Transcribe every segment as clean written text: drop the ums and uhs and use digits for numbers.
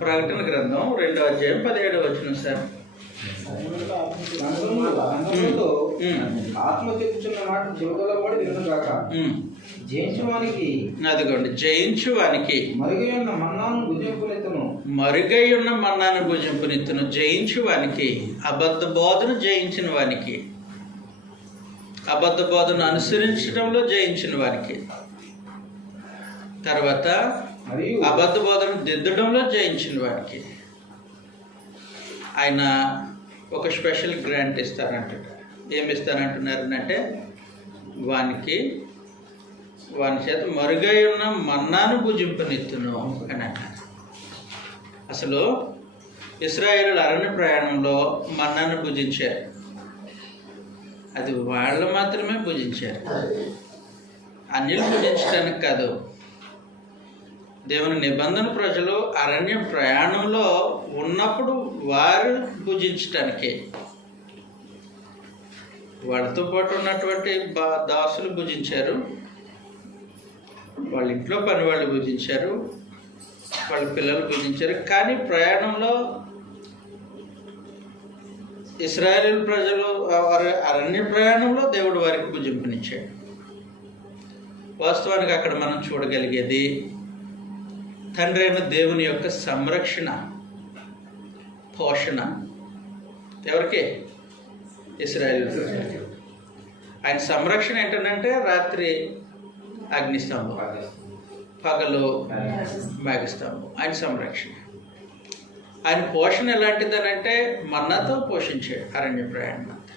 ప్రకటన గ్రంథం 2వ అధ్యాయం 17వ వచనం సార్. ఆత్మ చెప్పుచున్న మాట చెవుగలవాడు వినుగాక. జయించువానికి అదిగోండి, జయించువానికి మరుగైయున్న మన్నాను భుజింపునెత్తును. మరుగైయున్న మన్నాను భుజింపునెత్తును. జయించువానికి, అబద్ధ బోధన జయించిన వానికి, అబద్ధ బోధన అనుసరించడంలో జయించిన వారికి, తర్వాత మరియు అబద్ధ బోధన దిద్దడంలో జయించిన వారికి ఆయన ఒక స్పెషల్ గ్రాంట్ ఇస్తారంట. ఏమి ఇస్తారంటున్నారంటే వాని చేత మరుగై ఉన్న మన్నాను భుజింపనెత్తును అని అంటారు. అసలు ఇశ్రాయేలు అరణ్య ప్రయాణంలో మన్నాను భుజించారు. అది వాళ్ళు మాత్రమే భుజించారు, అన్యులు భుజించడానికి కాదు. దేవుని నిబంధన ప్రజలు అరణ్య ప్రయాణంలో ఉన్నప్పుడు వారు భుజించటానికే, వాళ్ళతో పాటు ఉన్నటువంటి దాసులు భుజించారు, వాళ్ళ ఇంట్లో పని వాళ్ళు భుజించారు, వాళ్ళ పిల్లలు భుజించారు. కానీ ప్రయాణంలో ఇశ్రాయేలు ప్రజలు అరణ్య ప్రయాణంలో దేవుడు వారికి భుజింపునిచ్చాడు. వాస్తవానికి అక్కడ మనం చూడగలిగేది తండ్రి అయిన దేవుని యొక్క సంరక్షణ, పోషణ. ఎవరికి? ఇశ్రాయేలు ప్రజలకి. ఆయన సంరక్షణ ఏంటంటే రాత్రి అగ్నిస్తంభం, పగలు మేఘస్తంభం. ఆయన సంరక్షణ. ఆయన పోషణ ఎలాంటిదనంటే మన్నాతో పోషించాడు అరణ్య ప్రయాణం అంతా.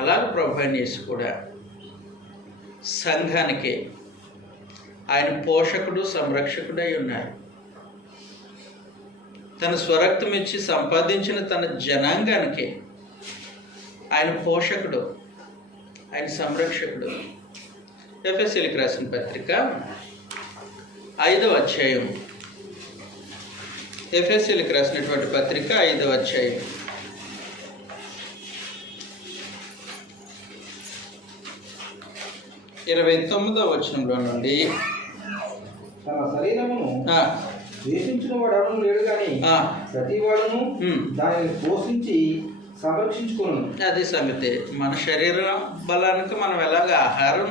అలాగే ప్రభువైన యేసు కూడా సంఘానికి ఆయన పోషకుడు, సంరక్షకుడై ఉన్నారు. తన స్వరక్తం ఇచ్చి సంపాదించిన తన జనాంగానికి ఆయన పోషకుడు, ఆయన సంరక్షకుడు. ఎఫెసీయులకు రాసిన పత్రిక 5వ అధ్యాయం, ఎఫెసీయులకు రాసినటువంటి పత్రిక 5వ అధ్యాయం 29వ వచనంలో నుండి తన శరీరమును ద్వేషించిన వాడు ఎవరు లేడు కానీ ప్రతి వాడును దానిని పోషించి సంరక్షించుకోను. అది సంగతి. మన శరీర బలానికి మనం ఎలాగ ఆహారం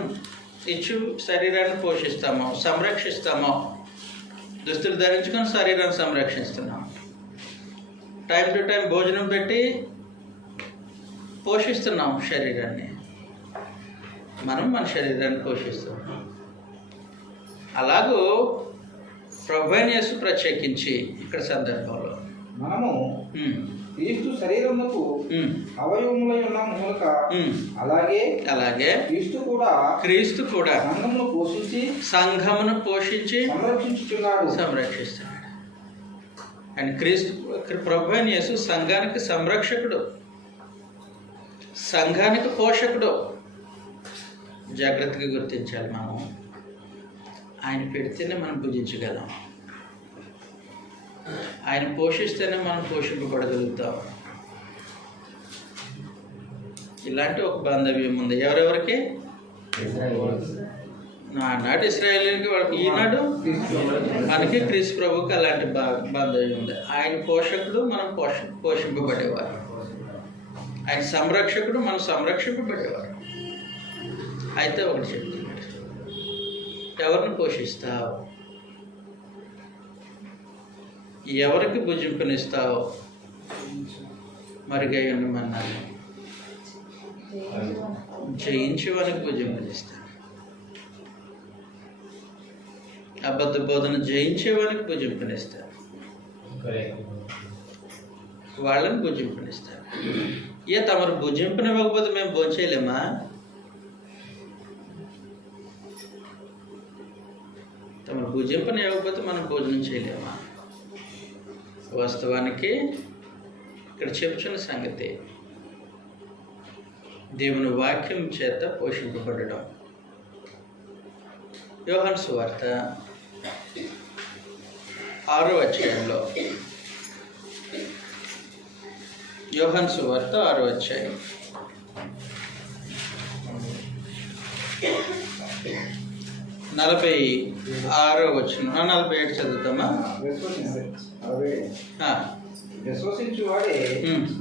ఇచ్చు శరీరాన్ని పోషిస్తామో, సంరక్షిస్తామో, దుస్తులు ధరించుకొని శరీరాన్ని సంరక్షిస్తున్నాం. టైం టు టైం భోజనం పెట్టి పోషిస్తున్నాం శరీరాన్ని. మనం మన శరీరాన్ని పోషిస్తున్నాం. అలాగూ ప్రభువైన యేసు ప్రత్యేకించి ఇక్కడ సందర్భంలో మనము క్రీస్తు శరీరమునకు అవయవములై ఉన్న మూలక అలాగే క్రీస్తు కూడా సంఘమును పోషించి సంరక్షిస్తున్నాడు. అండ్ క్రీస్తు ప్రభువైన యేసు సంఘానికి సంరక్షకుడు, సంఘానికి పోషకుడు. జాగ్రత్తగా గుర్తించాలి. మనం ఆయన పెడితేనే మనం భుజించగలం, ఆయన పోషిస్తేనే మనం పోషింపబడగలుగుతాం. ఇలాంటి ఒక బాంధవ్యం ఉంది. ఎవరెవరికి? నాటి ఇశ్రాయేలీయులకి, వాళ్ళకి. ఈనాడు మనకి క్రీస్తు ప్రభుకి అలాంటి బాంధవ్యం ఉంది. ఆయన పోషకుడు, మనం పోషింపబడేవారు. ఆయన సంరక్షకుడు, మనం సంరక్షింపబడేవారు. అయితే ఒకటి చెప్తున్నాడు, ఎవరిని పోషిస్తావు, ఎవరికి భుజింపనిస్తావు? మరుగై ఉండమన్నాను. జయించి వారికి భుజింపనిస్తాను. అబద్ధ బోధన జయించే వారికి భుజింపనిస్తాను, వాళ్ళని భుజింపనిస్తాను. తమరు భుజింపనివ్వకపోతే మేము భోంచేయలేమా? తమరు భుజింపనివ్వకపోతే మనం భోజనం చేయలేమా? వాస్తవానికి ఇక్కడ చెప్పుచున్న సంగతి దేవుని వాక్యం చేత పోషింపబడడం. యోహాను సువార్త 6వ అధ్యాయంలో, యోహాను సువార్త 6వ అధ్యాయం 6 46వ వచనం 47 చదువుతామా? విశ్వసించువాడే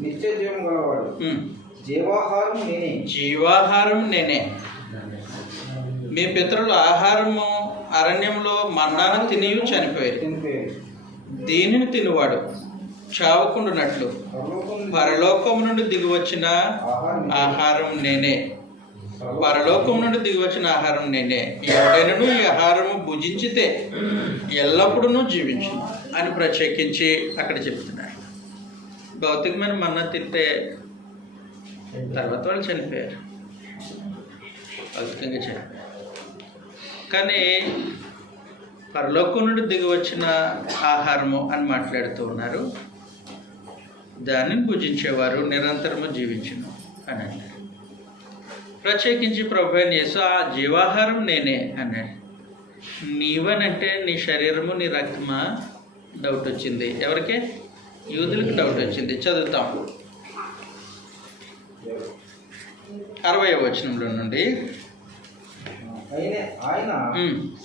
నిత్య జీవం గలవాడు. జీవాహారం నేనే. మీ పితరుల ఆహారము అరణ్యంలో మన్నాను తిని చనిపోయారు. దీనిని తినువాడు చావకుండునట్లు పరలోకం నుండి దిగివచ్చిన ఆహారం నేనే. పరలోకం నుండి దిగివచ్చిన ఆహారం నేనే. ఎవడైనను ఈ ఆహారము భుజించితే ఎల్లప్పుడూ జీవించు అని ప్రత్యేకించి అక్కడ చెప్తున్నారు. భౌతికమైన మన్నా తింటే తర్వాత వాళ్ళు చనిపోయారు, భౌతికంగా చనిపోయారు. కానీ పరలోకం నుండి దిగి వచ్చిన ఆహారము అని మాట్లాడుతూ ఉన్నారు. దానిని భుజించేవారు నిరంతరము జీవించును అని అన్నారు. ప్రత్యేకించి ప్రభువైన యేసు ఆ జీవాహారం నేనే అన్నాడు. నీవనంటే నీ శరీరము నీ రక్తమా? డౌట్ వచ్చింది. ఎవరికి? యూదులకు డౌట్ వచ్చింది. చదువుతాం 60వ వచనంలో నుండి. ఆయన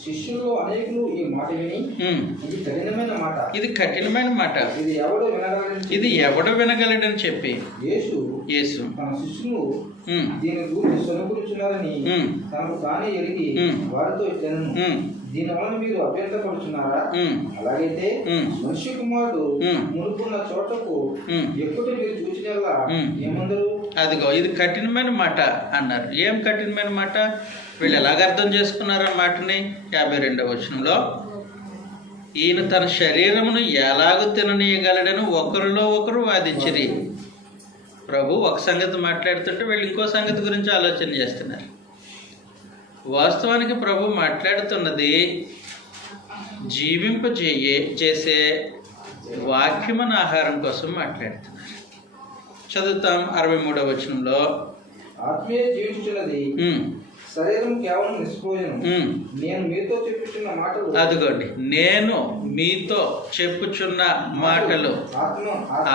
శిష్యుల్లో అనేకులు ఈ మాట విని ఇది కఠినమైన మాట, ఇది కఠినమైన మాట, ఇది ఎవడు వినగలడని చెప్పి యేసు తన శిష్యులు దీని గురించి సొనుకూర్చున్నారని తనకు తానే ఎరిగి వారితో ఇట్లనెను, దీని వలన మీరు అభ్యంతరపడుచున్నారా? అలాగైతే మనుష్య కుమారుడు మునుపున్న చోటకు ఎక్కువ మీరు చూసినలా ఏమందరు? అదిగో ఇది కఠినమైన మాట అన్నారు. ఏం కఠినమైన మాట? వీళ్ళు ఎలాగ అర్థం చేసుకున్నారు ఆ మాటని? 52వ వచనంలో ఈయన తన శరీరమును ఎలాగో తిననీయగలడని ఒకరిలో ఒకరు వాదించిరి. ప్రభు ఒక సంగతి మాట్లాడుతుంటే వీళ్ళు ఇంకో సంగతి గురించి ఆలోచన చేస్తున్నారు. వాస్తవానికి ప్రభు మాట్లాడుతున్నది చేసే వాక్యమన ఆహారం కోసం మాట్లాడుతున్నారు. చదువుతాం 63వ వచనంలో. ఆత్మీయ జీవించున్నది శరీరం కేవలం నిష్ప్రయోజనం. నేను మీతో చెప్పుచున్న మాటలు, అదిగోండి, నేను మీతో చెప్పుచున్న మాటలు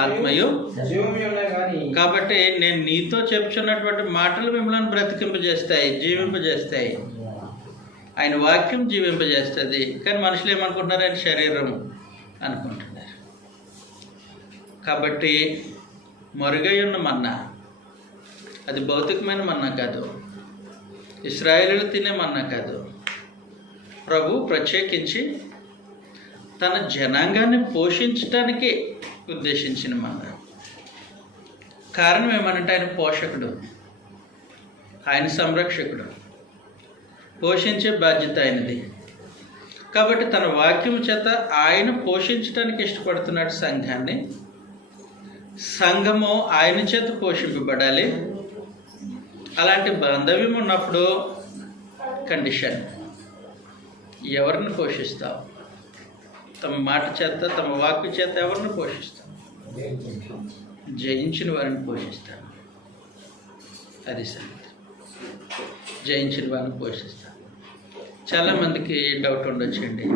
ఆత్మయు జీవమే ఉన్నాయి. కానీ కాబట్టి నేను నీతో చెప్పుచున్నటువంటి మాటలు మిమ్మల్ని బ్రతికింపజేస్తాయి, జీవింపజేస్తాయి. ఆయన వాక్యం జీవింపజేస్తుంది. కానీ మనుషులు ఏమనుకుంటున్నారు? ఆయన శరీరం అనుకుంటున్నారు. కాబట్టి మరుగై ఉన్న మన్నా అది భౌతికమైన మన్నా కాదు, ఇశ్రాయేలీయులు తినే మన్నా కాదు. ప్రభు ప్రత్యేకించి తన జనాంగాన్ని పోషించడానికి ఉద్దేశించిన మన్నా. కారణం ఏమనంటే ఆయన పోషకుడు, ఆయన సంరక్షకుడు, పోషించే బాధ్యత ఆయనది. కాబట్టి తన వాక్యం చేత ఆయన పోషించడానికి ఇష్టపడుతున్నాడు సంఘాన్ని. సంఘము ఆయన చేత పోషింపబడాలి. అలాంటి బాంధవ్యం ఉన్నప్పుడు కండిషన్, ఎవరిని పోషిస్తావు? తమ మాట చేత, తమ వాక్కు చేత ఎవరిని పోషిస్తావు? జయించిన వారిని పోషిస్తాను. అది సంగతి. జయించిన వారిని పోషిస్తాను. చాలామందికి డౌట్ ఉండొచ్చండి,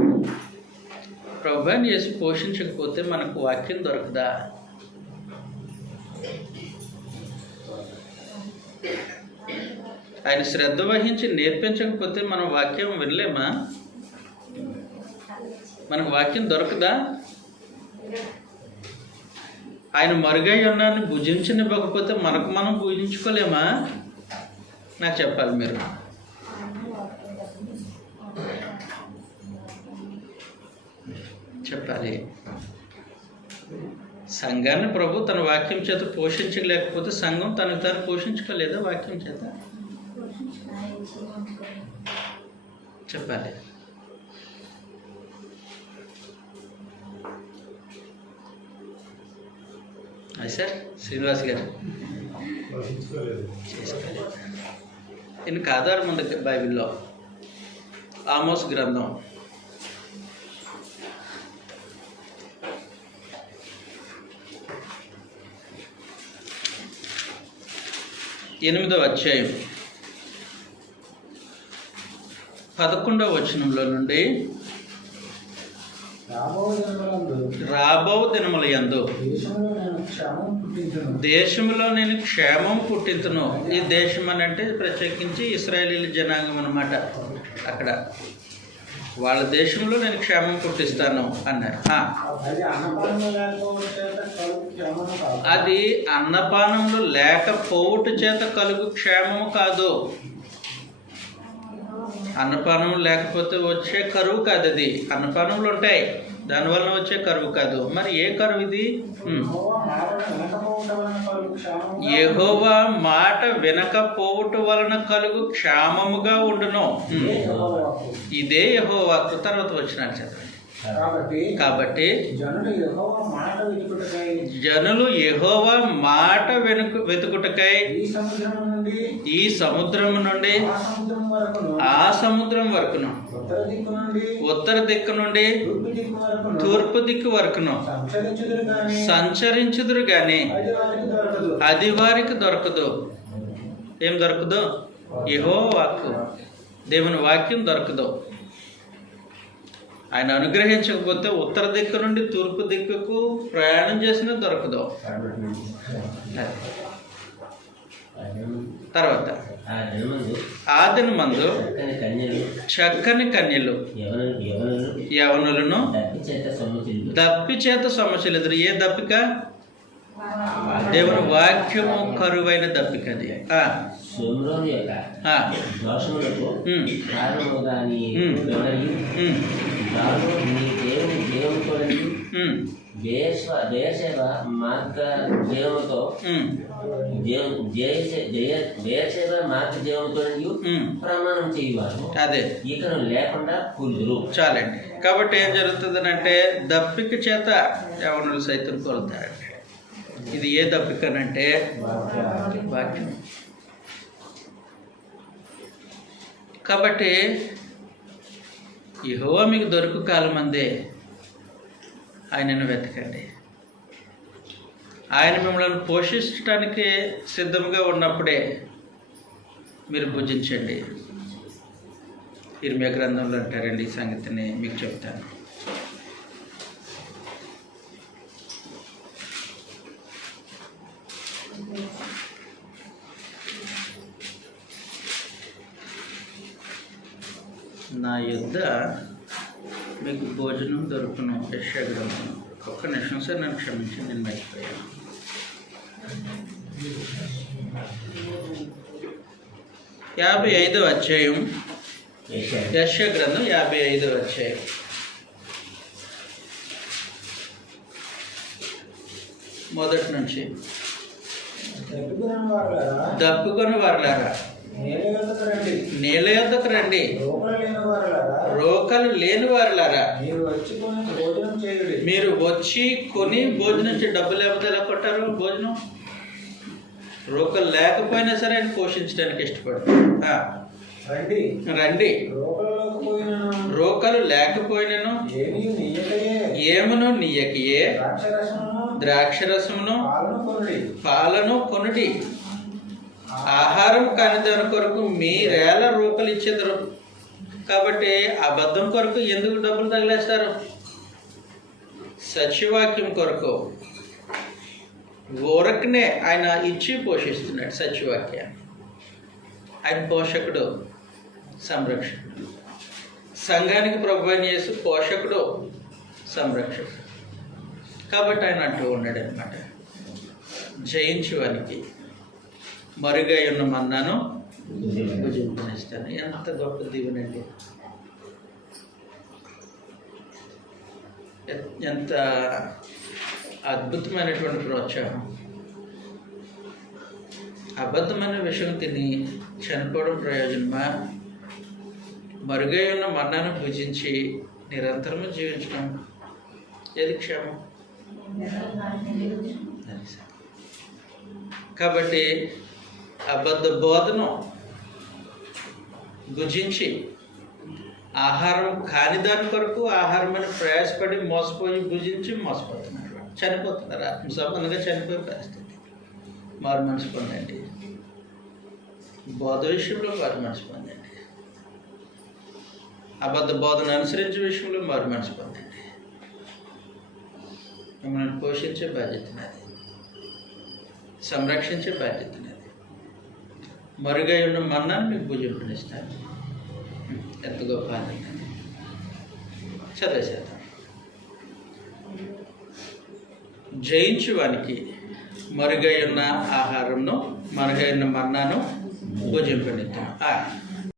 ప్రభువుని యేసు పోషించకపోతే మనకు వాక్యం దొరకదా? ఆయన శ్రద్ధ వహించి నేర్పించకపోతే మనం వాక్యం వినలేమా? మనకు వాక్యం దొరకదా? ఆయన మరుగై ఉన్నాన్ని భుజించనివ్వకపోతే మనకు మనం భుజించుకోలేమా? నాకు చెప్పాలి మీరు. చెప్పాలి. సంఘాన్ని ప్రభు తన వాక్యం చేత పోషించలేకపోతే సంఘం తనకు తాను పోషించుకోలేదా వాక్యం చేత? చెప్పాలి. అది సార్ శ్రీనివాస్ గారు చేసుకోలేదు. దీనికి ఆధారం ఉంది బైబిల్లో. ఆమోస్ గ్రంథం 8వ అధ్యాయం 11వ వచనంలో నుండి. రాబో దినముల యందు దేశంలో నేను క్షేమం పుట్టింతును. ఈ దేశం అని అంటే ప్రత్యేకించి ఇశ్రాయేలీయుల జనాంగం అన్నమాట. అక్కడ వాళ్ళ దేశంలో నేను క్షేమం పుట్టిస్తాను అన్నారు. అది అన్నపానంలో లేకపోవుట చేత కలుగు క్షేమము కాదు. అన్నపానం లేకపోతే వచ్చే కరువు కాదు. అది అన్నపానములు ఉంటాయి, దానివల్ల వచ్చే కరువు కాదు. మరి ఏ కరువు ఇది? యెహోవా మాట వినకపోవుట వలన కలుగు క్షేమముగా ఉండును. ఇదే యెహోవా. తర్వాత వచ్చినారు చదవండి. కాబట్టి జనులు యెహోవా మాట వెతుకుటకై ఈ సముద్రము నుండి ఆ సముద్రం వరకును, ఉత్తర దిక్కు నుండి తూర్పు దిక్కు వరకును సంచరించుదురు గాని అది వారికి దొరకదు. ఏం దొరకదు? యెహోవా వాక్కు, దేవుని వాక్యం దొరకదు. ఆయన అనుగ్రహించకపోతే ఉత్తర దిక్కు నుండి తూర్పు దిక్కుకు ప్రయాణం చేసినా దొరకదు. తర్వాత ఆదిని మందు చక్కని కన్యలు యవనులను దప్పి చేత సొమ్మసిల్లుదురు. ఏ దప్పిక? దేవుని వాక్యము కరువైన దప్పిక. అది ప్రమాణం చేయవారు అదే ఇకను లేకుండా కూలుదురు. చాలండి. కాబట్టి ఏం జరుగుతుందనంటే దప్పిక చేత యవనులు సైతం కోలుతారండి. ఇది ఏ దప్పికనంటే వాక్యం. కాబట్టి యెహోవా మీకు దొరుకు కాలం అందే ఆయనను వెతకండి. ఆయన మిమ్మల్ని పోషించడానికి సిద్ధంగా ఉన్నప్పుడే మీరు భుజించండి. ఇర్మియా గ్రంథంలో అంటారండి. ఈ సంగతిని మీకు చెప్తాను. నా యుద్ధ మీకు భోజనం దొరుకును. యెషయా గ్రంథం. ఒక్క నిమిషం సార్, నన్ను క్షమించి, నేను మర్చిపోయాను. 55వ అధ్యాయం, యెషయా గ్రంథం 55వ అధ్యాయం. మొదటి నుంచి. దప్పుకొని వారులారా నీళ్ళ యొద్దకు రండి, రోకలు లేని వారులారా మీరు వచ్చి కొని భోజనం చేయండి. డబ్బు లేకపోతే ఎలా కొట్టారు భోజనం? రోకలు లేకపోయినా సరే ఆయన పోషించడానికి ఇష్టపడతారు. రండి. రోకలు లేకపోయినను ఏమును నీయకయే ద్రాక్షరసమును పాలను కొనుడి. ఆహారం కాని దాని కొరకు మీరేళ రోకలు ఇచ్చేద్దరు. కాబట్టి అబద్ధం కొరకు ఎందుకు డబ్బులు తగిలేస్తారు? సత్యవాక్యం కొరకు ఊరకనే ఆయన ఇచ్చి పోషిస్తున్నాడు సత్యవాక్యాన్ని. ఆయన పోషకుడు, సంరక్షకుడు. సంఘానికి ప్రభువైన యేసు పోషకుడు, సంరక్షకుడు. కాబట్టి ఆయన అంటూ ఉన్నాడు అనమాట, జయించువానికి మరుగై ఉన్న మన్నాను భుజింపనిస్తాను. ఎంత గొప్ప దీవెనండి! ఎంత అద్భుతమైనటువంటి ప్రోత్సాహం. అబద్ధమైన విషయం తిని చనిపోవడం ప్రయోజనమా? మరుగై ఉన్న మన్నాను భుజించి నిరంతరము జీవించడం ఏది క్షేమం? కాబట్టి అబద్ధ బోధను భుజించి ఆహారం కాని దాని కొరకు ఆహారమైన ప్రయాసపడి మోసపోయి భుజించి మోసపోతున్నారు, చనిపోతున్నారు. ఆత్మ సంబంధంగా చనిపోయే పరిస్థితి. మారు మనసు పొందండి. బోధ విషయంలో మారు మనసు పొందండి. అబద్ధ బోధను అనుసరించే విషయంలో మారు మనసు పొందండి. మిమ్మల్ని పోషించే బాధ్యత నాది, సంరక్షించే బాధ్యత నాది. మరుగై ఉన్న మన్నాను మీకు భుజింపనిస్తాను. ఎంత గొప్ప ఆనందం! చదివేసేద్దాం. జయించువానికి మరుగై ఉన్న ఆహారంను మరుగైన మన్నాను భుజింపనిద్దాం.